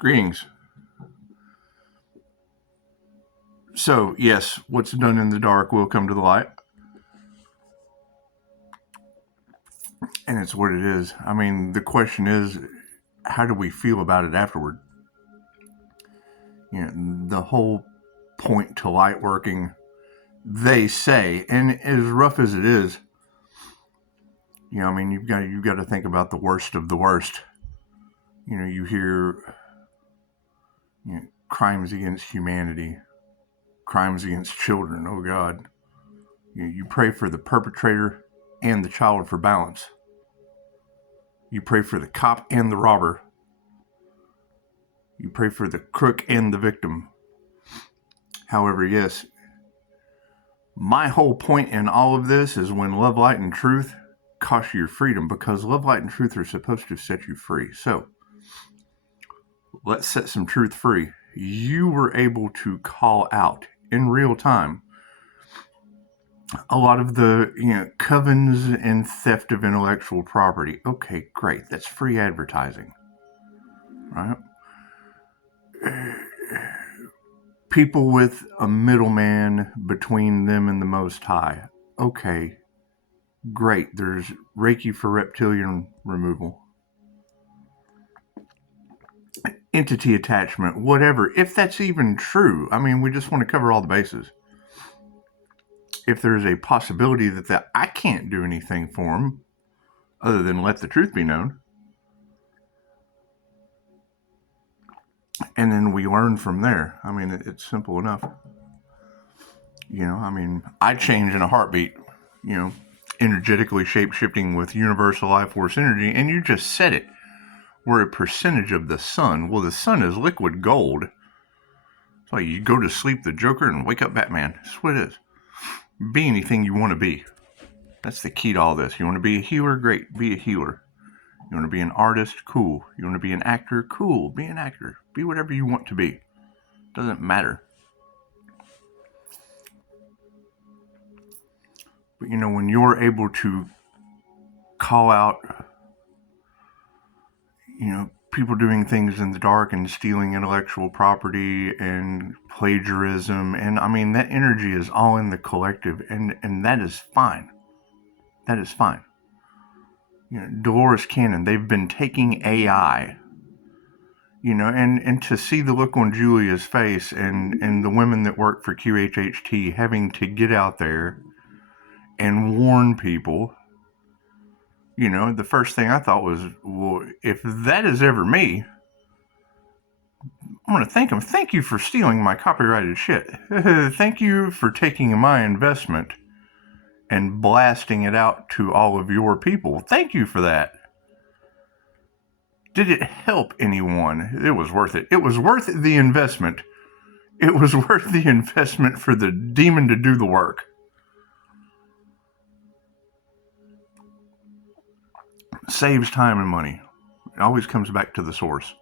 Greetings. So, yes, what's done in the dark will come to the light. And it's what it is. I mean, the question is, how do we feel about it afterward? You know, the whole point to light working, they say, and as rough as it is, you know, I mean, you've got to think about the worst of the worst. You know, you hear crimes against humanity, crimes against children. Oh God, you pray for the perpetrator and the child for balance. You pray for the cop and the robber. You pray for the crook and the victim. However, yes, my whole point in all of this is when love, light, and truth cost you your freedom, because love, light, and truth are supposed to set you free. So, let's set some truth free. You were able to call out in real time a lot of the covens and theft of intellectual property. Okay, great. That's free advertising, right? People with a middleman between them and the Most High. Okay, great. There's Reiki for reptilian removal. Entity attachment, whatever. If that's even true, I mean, we just want to cover all the bases. If there's a possibility that I can't do anything for them other than let the truth be known, and then we learn from there. I mean, it's simple enough. You know, I mean, I change in a heartbeat, energetically shape-shifting with universal life force energy, and you just said it. We're a percentage of the sun. Well, the sun is liquid gold. It's like you go to sleep the Joker and wake up Batman. That's what it is. Be anything you want to be. That's the key to all this. You want to be a healer? Great. Be a healer. You want to be an artist? Cool. You want to be an actor? Cool. Be an actor. Be whatever you want to be. Doesn't matter. But when you're able to call out, people doing things in the dark and stealing intellectual property and plagiarism, and I mean, that energy is all in the collective, and that is fine. That is fine. Dolores Cannon, they've been taking AI, and to see the look on Julia's face and the women that work for QHHT having to get out there and warn people, the first thing I thought was, well, if that is ever me, I'm going to thank them. Thank you for stealing my copyrighted shit. Thank you for taking my investment and blasting it out to all of your people. Thank you for that. Did it help anyone? It was worth it. It was worth the investment. It was worth the investment for the demon to do the work. Saves time and money. It always comes back to the source.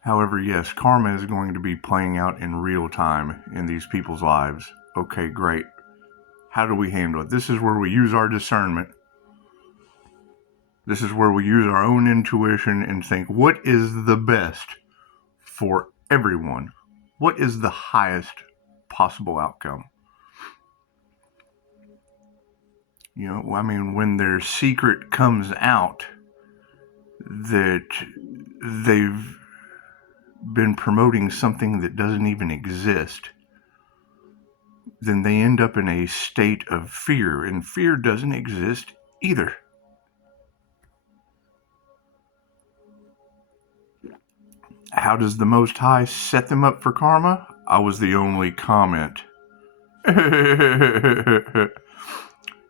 However, yes, karma is going to be playing out in real time in these people's lives. Okay, great. How do we handle it? This is where we use our discernment. This is where we use our own intuition and think, what is the best for everyone? What is the highest possible outcome? I mean, when their secret comes out that they've been promoting something that doesn't even exist, then they end up in a state of fear, and fear doesn't exist either. How does the Most High set them up for karma? I was the only comment.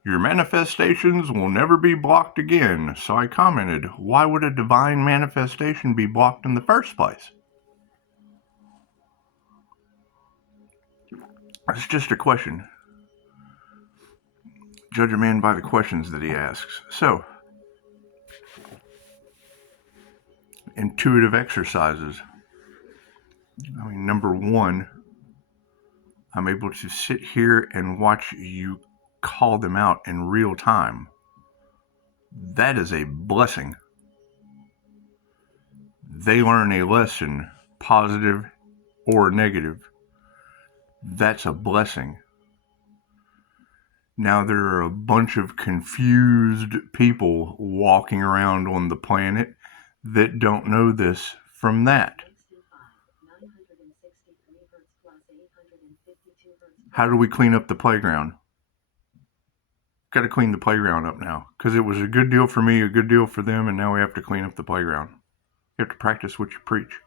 Your manifestations will never be blocked again. So I commented, why would a divine manifestation be blocked in the first place? It's just a question. Judge a man by the questions that he asks. So, intuitive exercises. I mean, number one, I'm able to sit here and watch you call them out in real time. That is a blessing. they learn a lesson, positive or negative, that's a blessing. Now there are a bunch of confused people walking around on the planet that don't know this from that. How do we clean up the playground? Got to clean the playground up now, because it was a good deal for me, a good deal for them, and now we have to clean up the playground. You have to practice what you preach.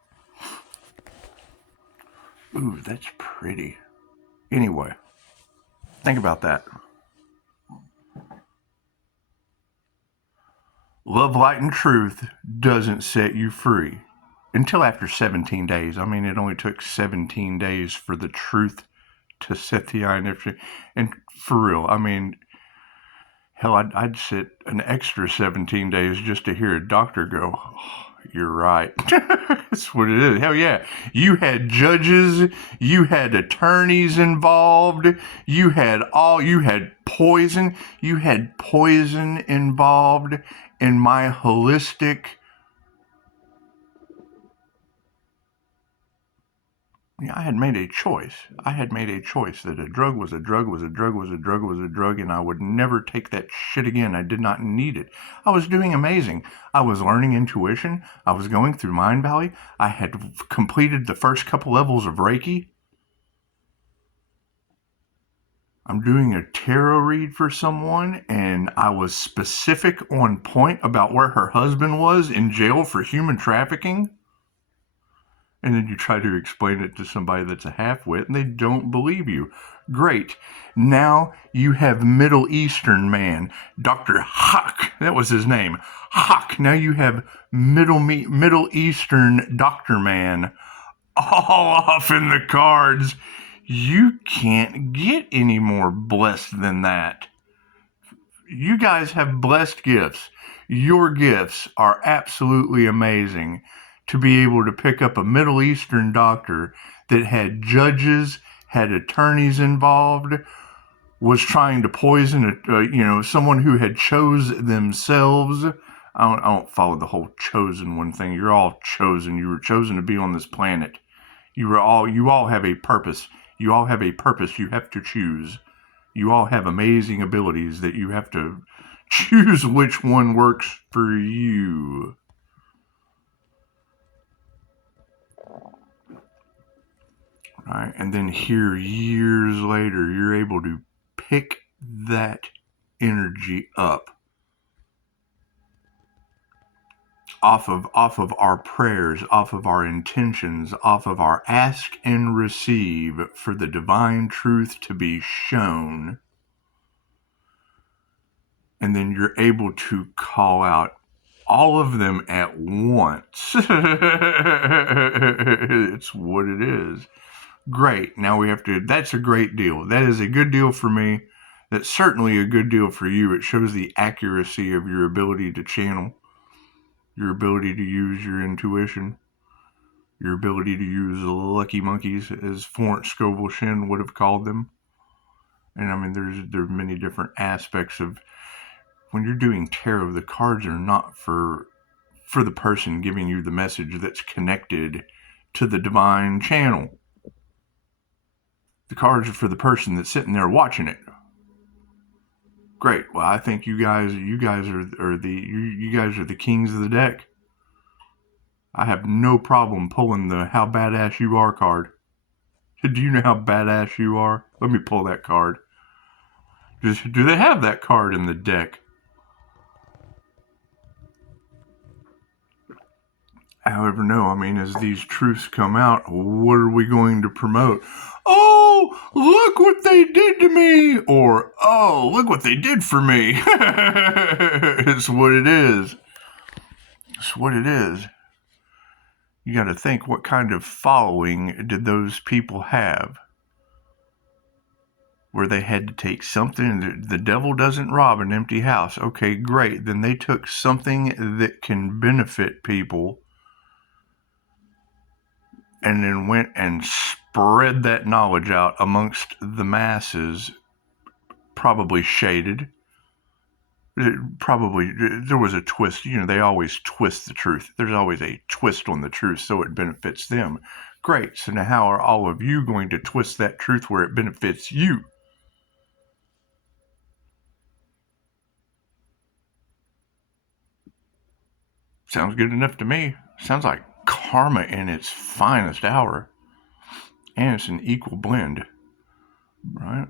Ooh, that's pretty. Anyway, think about that. Love, light, and truth doesn't set you free until after 17 days. I mean, it only took 17 days for the truth to set the INFJ. And for real, I mean, hell, I'd sit an extra 17 days just to hear a doctor go, oh, you're right. That's what it is. Hell yeah. You had judges, you had attorneys involved, you had poison involved in my holistic. I had made a choice. I had made a choice that a drug was a drug was a drug was a drug was a drug, and I would never take that shit again. I did not need it. I was doing amazing. I was learning intuition. I was going through Mind Valley. I had completed the first couple levels of Reiki. I'm doing a tarot read for someone, and I was specific on point about where her husband was in jail for human trafficking. And then you try to explain it to somebody that's a half-wit, and they don't believe you. Great. Now you have Middle Eastern man, Dr. Haq. That was his name. Haq. Now you have Middle Eastern doctor man all off in the cards. You can't get any more blessed than that. You guys have blessed gifts. Your gifts are absolutely amazing. To be able to pick up a Middle Eastern doctor that had judges, had attorneys involved, was trying to poison someone who had chose themselves. I don't follow the whole chosen one thing. You're all chosen. You were chosen to be on this planet. You all have a purpose. You all have a purpose you have to choose. You all have amazing abilities that you have to choose which one works for you. Right? And then here, years later, you're able to pick that energy up off of our prayers, off of our intentions, off of our ask and receive for the divine truth to be shown. And then you're able to call out all of them at once. It's what it is. Great. Now we have to, that's a great deal. That is a good deal for me. That's certainly a good deal for you. It shows the accuracy of your ability to channel, your ability to use your intuition, your ability to use lucky monkeys, as Florence Scovel Shinn would have called them. And I mean, there's many different aspects of, when you're doing tarot, the cards are not for the person giving you the message that's connected to the divine channel. The cards are for the person that's sitting there watching it. Great. Well, I think you guys are the kings of the deck. I have no problem pulling the how badass you are card. Do you know how badass you are? Let me pull that card. Do they have that card in the deck? However, no, I mean, as these truths come out, what are we going to promote? Oh, look what they did to me! Or, oh, look what they did for me! It's what it is. It's what it is. You got to think, what kind of following did those people have? Where they had to take something, the devil doesn't rob an empty house. Okay, great. Then they took something that can benefit people and then went and spread that knowledge out amongst the masses, probably shaded, Probably there was a twist. They always twist the truth. There's always a twist on the truth so it benefits them. Great. So now how are all of you going to twist that truth where it benefits you? Sounds good enough to me. Sounds like karma in its finest hour. And it's an equal blend, right?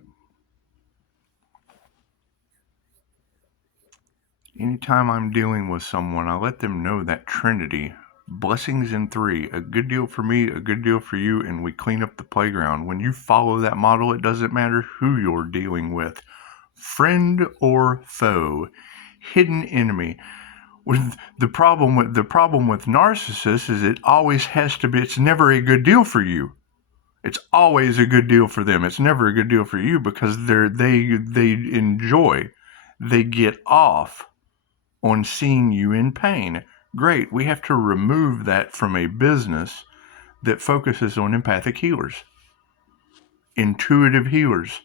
Anytime I'm dealing with someone, I let them know that Trinity, blessings in three, a good deal for me, a good deal for you, and we clean up the playground. When you follow that model, it doesn't matter who you're dealing with, friend or foe, hidden enemy. With the problem with narcissists is it always has to be. It's never a good deal for you. It's always a good deal for them. It's never a good deal for you because they enjoy, they get off on seeing you in pain. Great. We have to remove that from a business that focuses on empathic healers, intuitive healers,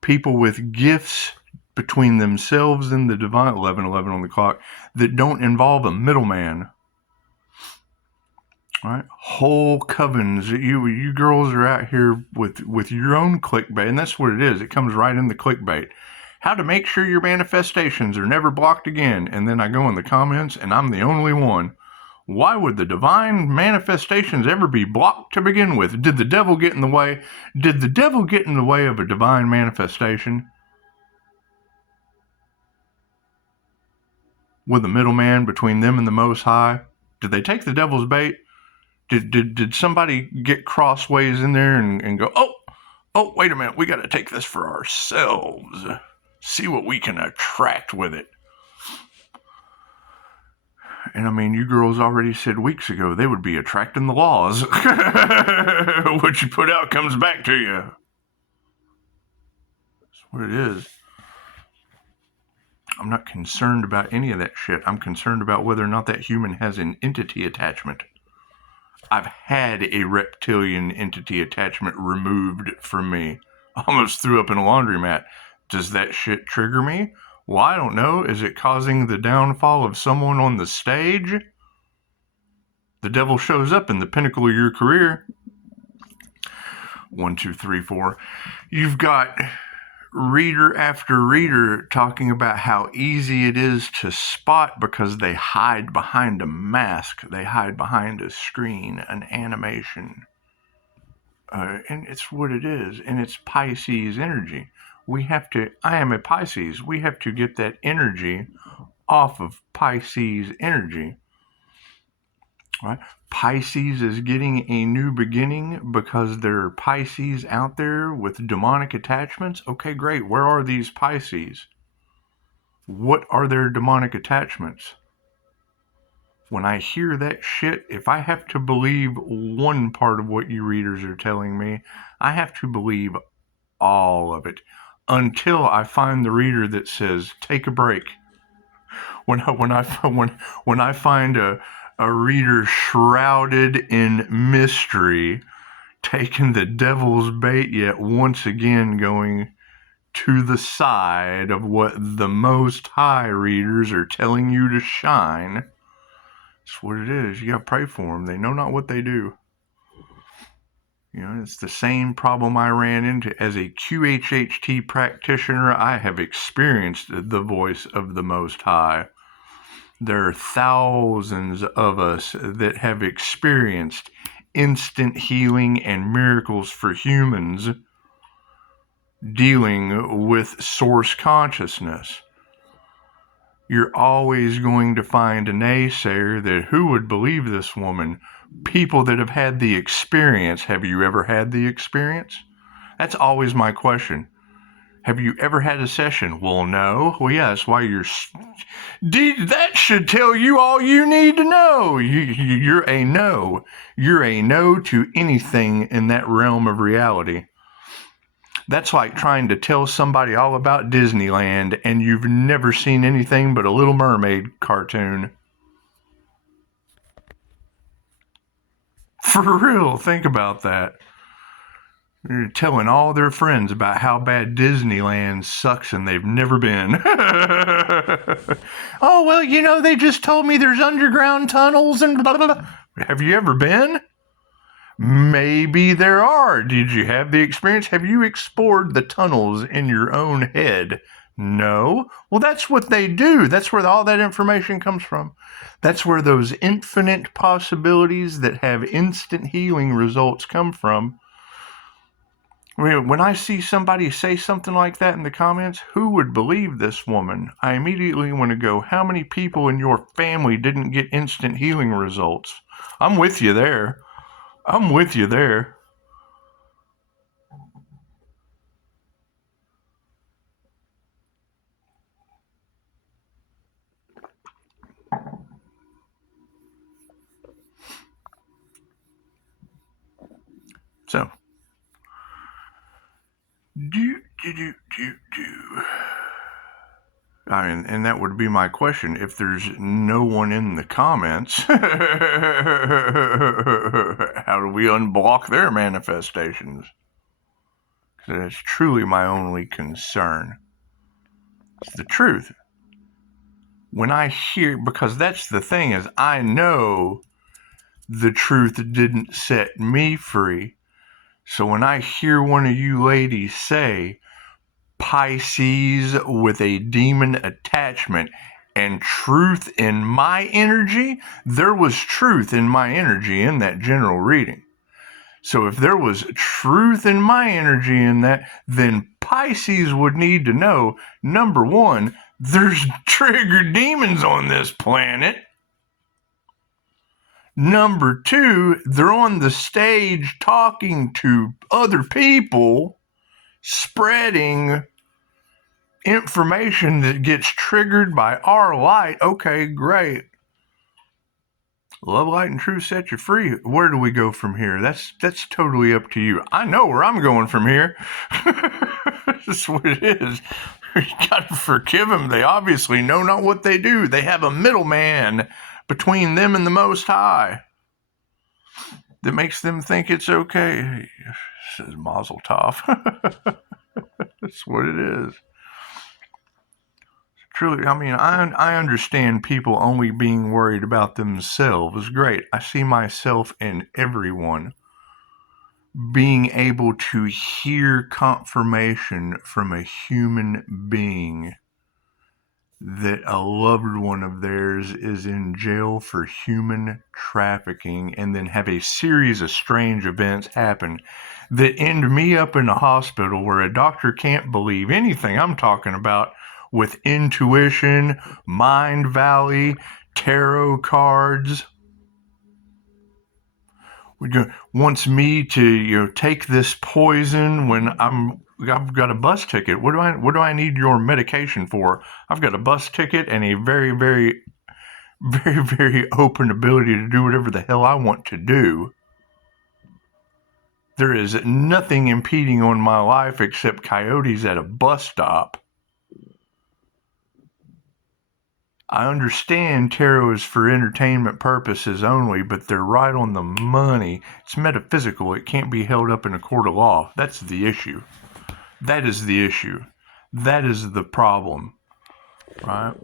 people with gifts between themselves and the divine, 11:11 on the clock, that don't involve a middleman. All right, whole covens. You girls are out here with your own clickbait, and that's what it is. It comes right in the clickbait. How to make sure your manifestations are never blocked again. And then I go in the comments, and I'm the only one. Why would the divine manifestations ever be blocked to begin with? Did the devil get in the way? Did the devil get in the way of a divine manifestation? With a middleman between them and the Most High? Did they take the devil's bait? Did somebody get crossways in there and go, oh, wait a minute, we got to take this for ourselves. See what we can attract with it. And I mean, you girls already said weeks ago they would be attracting the laws. What you put out comes back to you. That's what it is. I'm not concerned about any of that shit. I'm concerned about whether or not that human has an entity attachment. I've had a reptilian entity attachment removed from me. I almost threw up in a laundromat. Does that shit trigger me? Well, I don't know. Is it causing the downfall of someone on the stage? The devil shows up in the pinnacle of your career. 1, 2, 3, 4. You've got reader after reader talking about how easy it is to spot because they hide behind a mask. They hide behind a screen, an animation. And it's what it is. And it's Pisces energy. I am a Pisces. We have to get that energy off of Pisces energy. Right? Pisces is getting a new beginning because there are Pisces out there with demonic attachments. Okay, great. Where are these Pisces? What are their demonic attachments? When I hear that shit, if I have to believe one part of what you readers are telling me, I have to believe all of it until I find the reader that says, take a break. When I find a reader shrouded in mystery, taking the devil's bait, yet once again going to the side of what the Most High readers are telling you to shine. That's what it is. You gotta pray for them. They know not what they do. It's the same problem I ran into as a QHHT practitioner. I have experienced the voice of the Most High. There are thousands of us that have experienced instant healing and miracles for humans dealing with source consciousness. You're always going to find a naysayer that who would believe this woman? People that have had the experience. Have you ever had the experience? That's always my question. Have you ever had a session? Well, no. Well, yeah, that's why that should tell you all you need to know. You're a no. You're a no to anything in that realm of reality. That's like trying to tell somebody all about Disneyland and you've never seen anything but a Little Mermaid cartoon. For real, think about that. They're telling all their friends about how bad Disneyland sucks and they've never been. Oh, well, they just told me there's underground tunnels and blah, blah, blah. Have you ever been? Maybe there are. Did you have the experience? Have you explored the tunnels in your own head? No. Well, that's what they do. That's where all that information comes from. That's where those infinite possibilities that have instant healing results come from. When I see somebody say something like that in the comments, who would believe this woman? I immediately want to go, how many people in your family didn't get instant healing results? I'm with you there. I'm with you there. So, and that would be my question. If there's no one in the comments, how do we unblock their manifestations? Because that's truly my only concern. It's the truth. When I hear, because that's the thing, is I know the truth didn't set me free. So when I hear one of you ladies say Pisces with a demon attachment and truth in my energy, there was truth in my energy in that general reading. So if there was truth in my energy in that, then Pisces would need to know, number one, there's triggered demons on this planet. Number two, they're on the stage talking to other people, spreading information that gets triggered by our light. Okay, great. Love, light, and truth set you free. Where do we go from here? That's totally up to you. I know where I'm going from here. That's what it is. You got to forgive them. They obviously know not what they do. They have a middleman between them and the Most High that makes them think it's okay. Says Mazel Tov. That's what it is. Truly, I understand people only being worried about themselves. Great. I see myself in everyone. Being able to hear confirmation from a human being that a loved one of theirs is in jail for human trafficking, and then have a series of strange events happen that end me up in a hospital where a doctor can't believe anything I'm talking about, with intuition, mind valley, tarot cards. Wants me to take this poison when I've got a bus ticket. What do I need your medication for? I've got a bus ticket and a very, very, very, very open ability to do whatever the hell I want to do. There is nothing impeding on my life except coyotes at a bus stop. I understand tarot is for entertainment purposes only, but they're right on the money. It's metaphysical. It can't be held up in a court of law. That's the issue. That is the issue. That is the problem, right?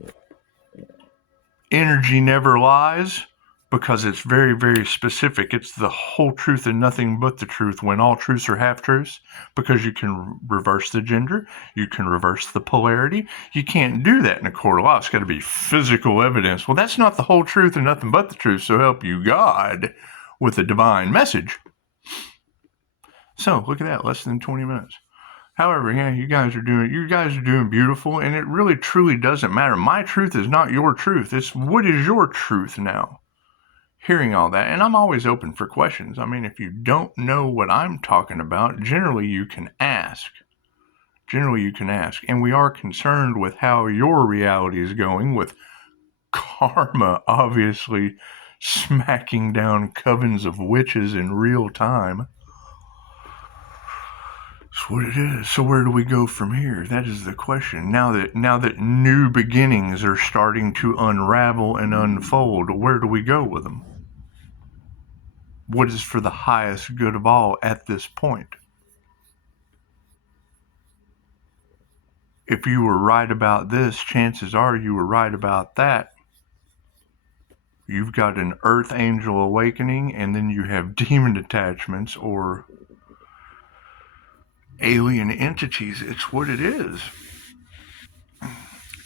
Energy never lies because it's very, very specific. It's the whole truth and nothing but the truth, when all truths are half-truths, because you can reverse the gender, you can reverse the polarity. You can't do that in a court of law. It's got to be physical evidence. Well, that's not the whole truth and nothing but the truth, so help you God, with a divine message. So, look at that, less than 20 minutes. However, yeah, you guys are doing beautiful, and it really truly doesn't matter. My truth is not your truth. It's what is your truth now? Hearing all that, and I'm always open for questions. If you don't know what I'm talking about, generally you can ask. And we are concerned with how your reality is going, with karma obviously smacking down covens of witches in real time. That's what it is. So where do we go from here? That is the question. Now that new beginnings are starting to unravel and unfold, where do we go with them? What is for the highest good of all at this point? if you were right about this, chances are you were right about that. You've got an earth angel awakening, and then you have demon attachments or alien entities. It's what it is.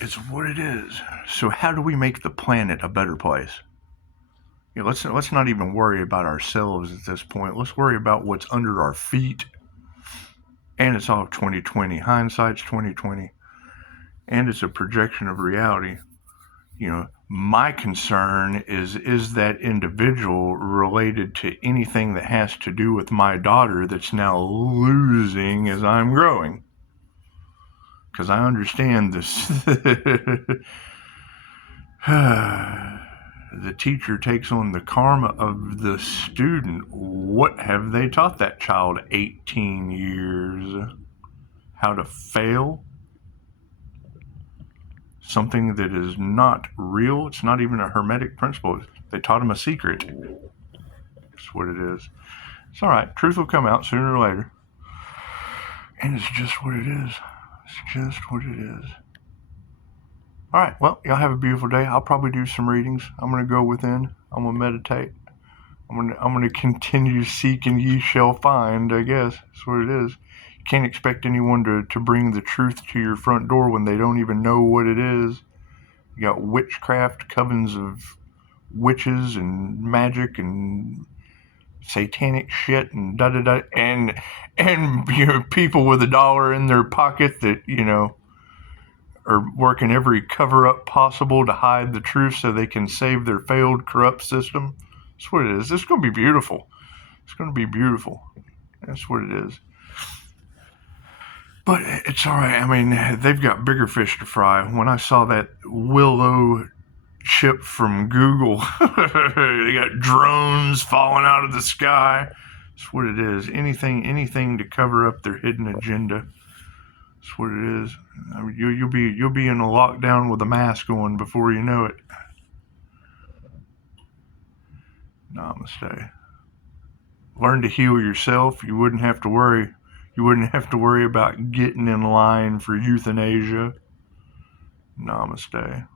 It's what it is. So how do we make the planet a better place? You know, let's not even worry about ourselves at this point. Let's worry about what's under our feet. And it's all 2020. Hindsight's 2020. And it's a projection of reality. You know, my concern is that individual related to anything that has to do with my daughter that's now losing as I'm growing. Because I understand this. The teacher takes on the karma of the student. What have they taught that child 18 years? How to fail? Something that is not real. It's not even a hermetic principle. They taught him a secret. That's what it is. It's all right. Truth will come out sooner or later. And it's just what it is. It's just what it is. All right. Well, y'all have a beautiful day. I'll probably do some readings. I'm going to go within. I'm going to meditate. I'm going to continue to seek and ye shall find, I guess. That's what it is. You can't expect anyone to bring the truth to your front door when they don't even know what it is. You got witchcraft, covens of witches and magic and satanic shit and da-da-da. And you know, people with $1 in their pocket that, you know, are working every cover-up possible to hide the truth so they can save their failed, corrupt system. That's what it is. It's going to be beautiful. It's going to be beautiful. That's what it is. But it's all right. I mean, they've got bigger fish to fry. When I saw that Willow chip from Google, they got drones falling out of the sky. That's what it is. Anything to cover up their hidden agenda. That's what it is. I mean, you'll be in a lockdown with a mask on before you know it. Namaste. Learn to heal yourself. You wouldn't have to worry. You wouldn't have to worry about getting in line for euthanasia. Namaste.